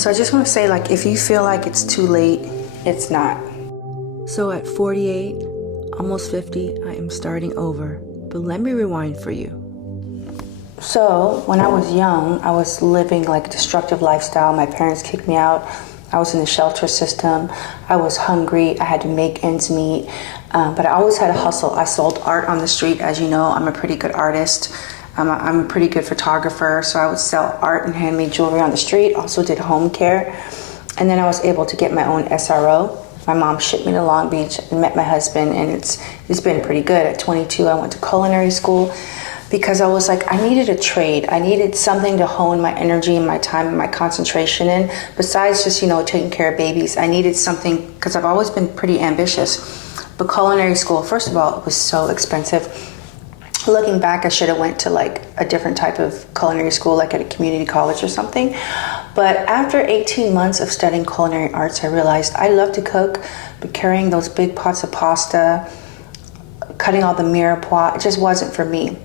So I just want to say, like, if you feel like it's too late, it's not. So at 48, almost 50, I am starting over. But let me rewind for you. So when I was young, I was living like a destructive lifestyle. My parents kicked me out. I was in the shelter system. I was hungry. I had to make ends meet. But I always had a hustle. I sold art on the street. As you know, I'm a pretty good artist. I'm a pretty good photographer. So I would sell art and handmade jewelry on the street. Also did home care. And then I was able to get my own SRO. My mom shipped me to Long Beach and met my husband, and it's been pretty good. At 22, I went to culinary school because I was like, I needed a trade. I needed something to hone my energy and my time and my concentration in. Besides just, taking care of babies, I needed something because I've always been pretty ambitious. But culinary school, first of all, it was so expensive. Looking back, I should have went to like a different type of culinary school, like at a community college or something. But after 18 months of studying culinary arts, I realized I love to cook, but carrying those big pots of pasta, cutting all the mirepoix, it just wasn't for me.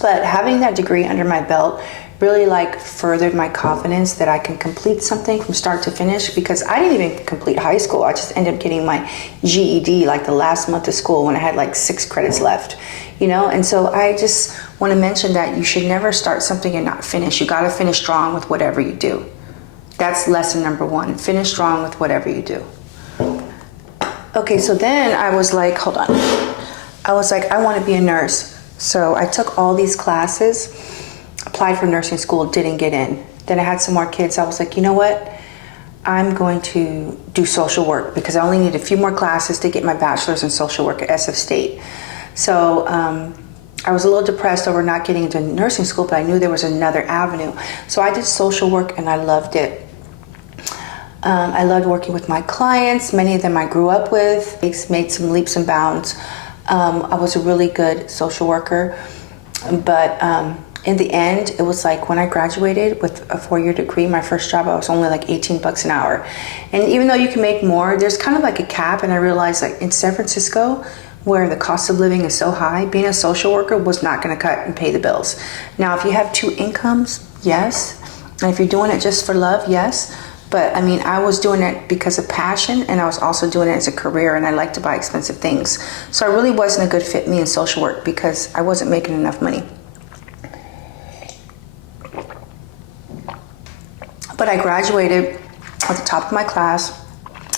But having that degree under my belt really furthered my confidence that I can complete something from start to finish, because I didn't even complete high school. I just ended up getting my GED the last month of school when I had 6 credits left, And so I just want to mention that you should never start something and not finish. You got to finish strong with whatever you do. That's lesson number 1. Finish strong with whatever you do. Okay, so then I was like, hold on. I was like, I want to be a nurse. So I took all these classes, applied for nursing school, didn't get in. Then I had some more kids. I was like, you know what? I'm going to do social work because I only need a few more classes to get my bachelor's in social work at SF State. So I was a little depressed over not getting into nursing school, but I knew there was another avenue. So I did social work and I loved it. I loved working with my clients. Many of them I grew up with. Made some leaps and bounds. I was a really good social worker, but in the end, it was like when I graduated with a 4-year degree, my first job, I was only $18 an hour. And even though you can make more, there's kind of a cap. And I realized in San Francisco, where the cost of living is so high, being a social worker was not going to cut and pay the bills. Now, if you have 2 incomes, yes. And if you're doing it just for love, yes. But I was doing it because of passion, and I was also doing it as a career, and I like to buy expensive things. So I really wasn't a good fit me in social work because I wasn't making enough money. But I graduated at the top of my class,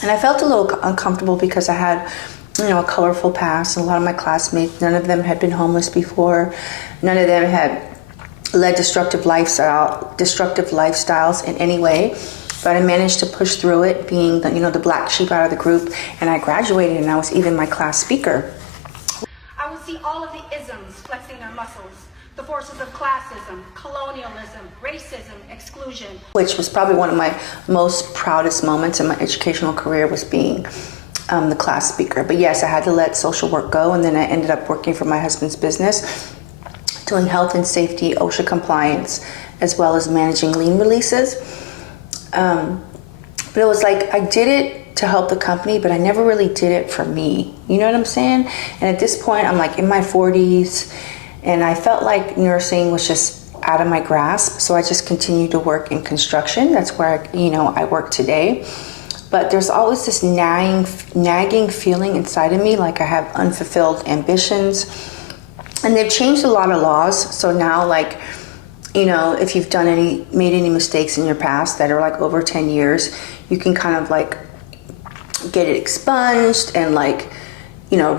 and I felt a little uncomfortable because I had, a colorful past. And a lot of my classmates, none of them had been homeless before. None of them had led destructive lifestyles in any way. But I managed to push through it, being the black sheep out of the group, and I graduated, and I was even my class speaker. I would see all of the isms flexing their muscles, the forces of classism, colonialism, racism, exclusion. Which was probably one of my most proudest moments in my educational career, was being the class speaker. But yes, I had to let social work go, and then I ended up working for my husband's business, doing health and safety, OSHA compliance, as well as managing lien releases. But it was I did it to help the company, but I never really did it for me. You know what I'm saying? And at this point, I'm in my 40s, and I felt like nursing was just out of my grasp. So I just continued to work in construction. That's where, I work today. But there's always this nagging feeling inside of me, like I have unfulfilled ambitions. And they've changed a lot of laws. So now, if you've made any mistakes in your past that are over 10 years, you can kind of get it expunged and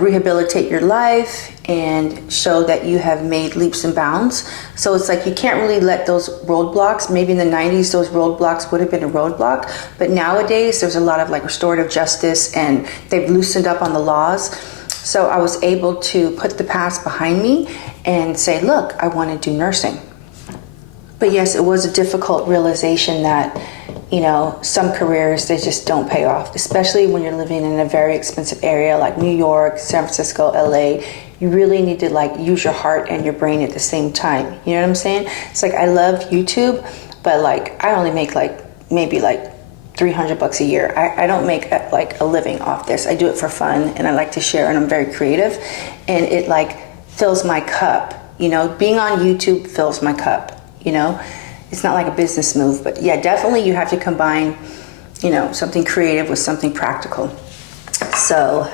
rehabilitate your life and show that you have made leaps and bounds. So it's you can't really let those roadblocks, maybe in the 90s, those roadblocks would have been a roadblock. But nowadays there's a lot of restorative justice, and they've loosened up on the laws. So I was able to put the past behind me and say, look, I want to do nursing. But yes, it was a difficult realization that, some careers, they just don't pay off, especially when you're living in a very expensive area like New York, San Francisco, LA. You really need to use your heart and your brain at the same time. You know what I'm saying? It's I love YouTube, but I only make maybe $300 a year. I don't make a living off this. I do it for fun, and I like to share, and I'm very creative, and it fills my cup. Being on YouTube fills my cup. it's not like a business move, but yeah, definitely you have to combine, you know, something creative with something practical. So,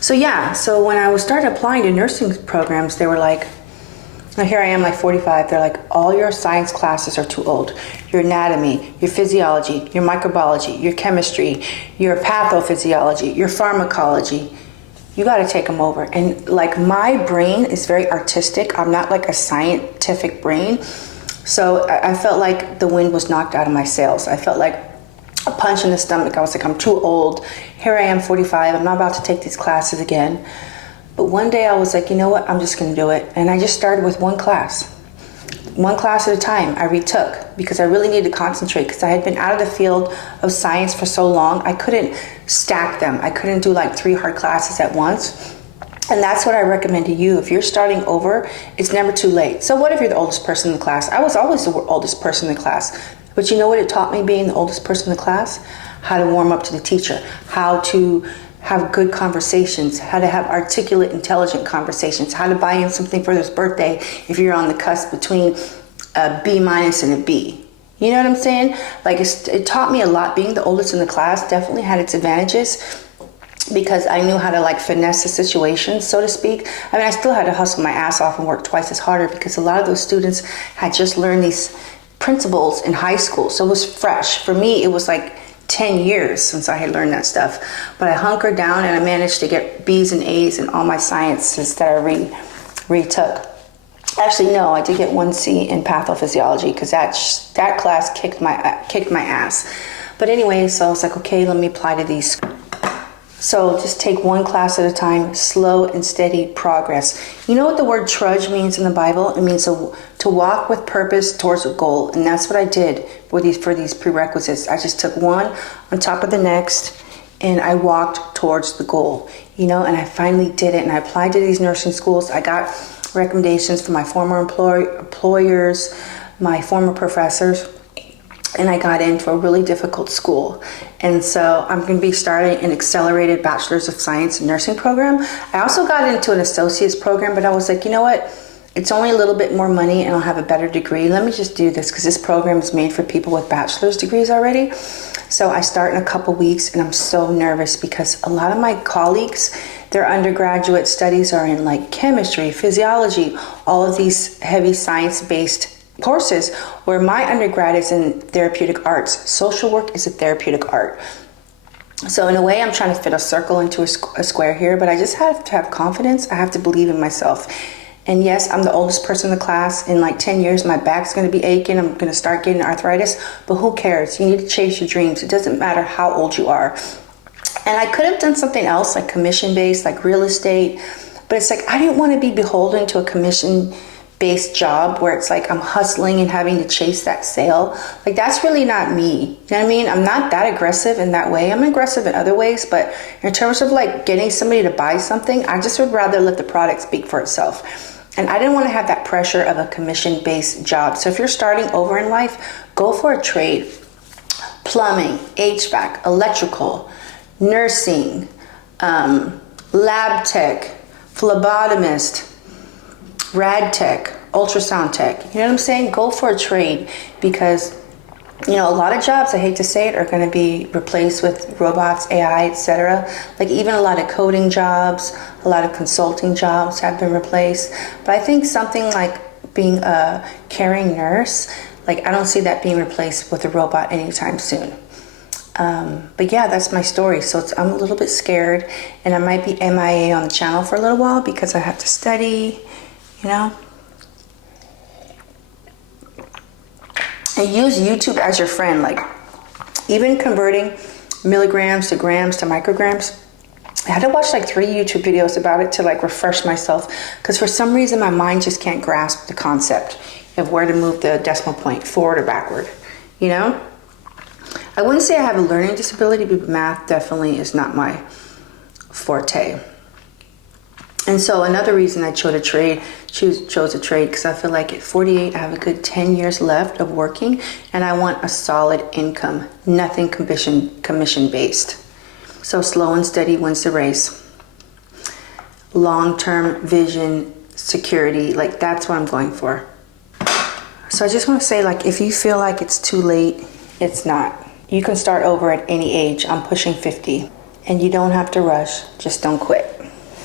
so when I was started applying to nursing programs, they were like, now here I am, like 45, they're like, all your science classes are too old. Your anatomy, your physiology, your microbiology, your chemistry, your pathophysiology, your pharmacology, you got to take them over. And like my brain is very artistic. I'm not like a scientific brain. So I felt like the wind was knocked out of my sails. I felt like a punch in the stomach. I was like, I'm too old. Here I am, 45. I'm not about to take these classes again. But one day I was like, you know what? I'm just going to do it. And I just started with one class at a time. I retook because I really needed to concentrate because I had been out of the field of science for so long. I couldn't stack them. I couldn't do like 3 hard classes at once. And that's what I recommend to you. If you're starting over, it's never too late. So what if you're the oldest person in the class? I was always the oldest person in the class. But you know what it taught me being the oldest person in the class? How to warm up to the teacher, how to have good conversations, how to have articulate, intelligent conversations, how to buy in something for this birthday if you're on the cusp between a B- and a B. You know what I'm saying? Like it taught me a lot. Being the oldest in the class definitely had its advantages because I knew how to like finesse the situation, so to speak. I mean, I still had to hustle my ass off and work twice as harder because a lot of those students had just learned these principles in high school. So it was fresh. For me, it was like 10 years since I had learned that stuff. But I hunkered down and I managed to get B's and A's in all my sciences that I retook. Actually, no, I did get 1 C in pathophysiology because that class kicked my ass. But anyway, so I was like, okay, let me apply to these. So just take one class at a time, slow and steady progress. You know what the word trudge means in the Bible? It means to walk with purpose towards a goal. And that's what I did for these prerequisites. I just took one on top of the next and I walked towards the goal, you know, and I finally did it. And I applied to these nursing schools. I got recommendations from my former employers, my former professors, and I got into a really difficult school. And so I'm going to be starting an accelerated Bachelor's of Science nursing program. I also got into an associate's program, but I was like, you know what? It's only a little bit more money and I'll have a better degree. Let me just do this because this program is made for people with bachelor's degrees already. So I start in a couple weeks and I'm so nervous because a lot of my colleagues, their undergraduate studies are in like chemistry, physiology, all of these heavy science-based courses, where my undergrad is in therapeutic arts. Social work is a therapeutic art. So in a way, I'm trying to fit a circle into a square here, but I just have to have confidence. I have to believe in myself. And yes, I'm the oldest person in the class. In like 10 years, my back's going to be aching. I'm going to start getting arthritis, but who cares? You need to chase your dreams. It doesn't matter how old you are. And I could have done something else, like commission-based, like real estate, but it's like I didn't want to be beholden to a commission-based job where it's like I'm hustling and having to chase that sale. Like that's really not me. You know what I mean? I'm not that aggressive in that way. I'm aggressive in other ways, but in terms of like getting somebody to buy something, I just would rather let the product speak for itself. And I didn't want to have that pressure of a commission-based job. So if you're starting over in life, go for a trade. Plumbing, HVAC, electrical, nursing, lab tech, phlebotomist, rad tech, ultrasound tech. You know what I'm saying? Go for a trade because, you know, a lot of jobs, I hate to say it, are going to be replaced with robots, AI, etc. Like even a lot of coding jobs, a lot of consulting jobs have been replaced. But I think something like being a caring nurse, like I don't see that being replaced with a robot anytime soon. But yeah, that's my story. So I'm a little bit scared and I might be MIA on the channel for a little while because I have to study, you know. And use YouTube as your friend. Like even converting milligrams to grams to micrograms, I had to watch like 3 YouTube videos about it to like refresh myself because for some reason my mind just can't grasp the concept of where to move the decimal point forward or backward, you know. I wouldn't say I have a learning disability, but math definitely is not my forte. And so another reason I chose a trade because I feel like at 48 I have a good 10 years left of working and I want a solid income, nothing commission based. So slow and steady wins the race. Long-term vision, security, like that's what I'm going for. So I just want to say, like, if you feel like it's too late, it's not. You can start over at any age. I'm pushing 50. And you don't have to rush, just don't quit.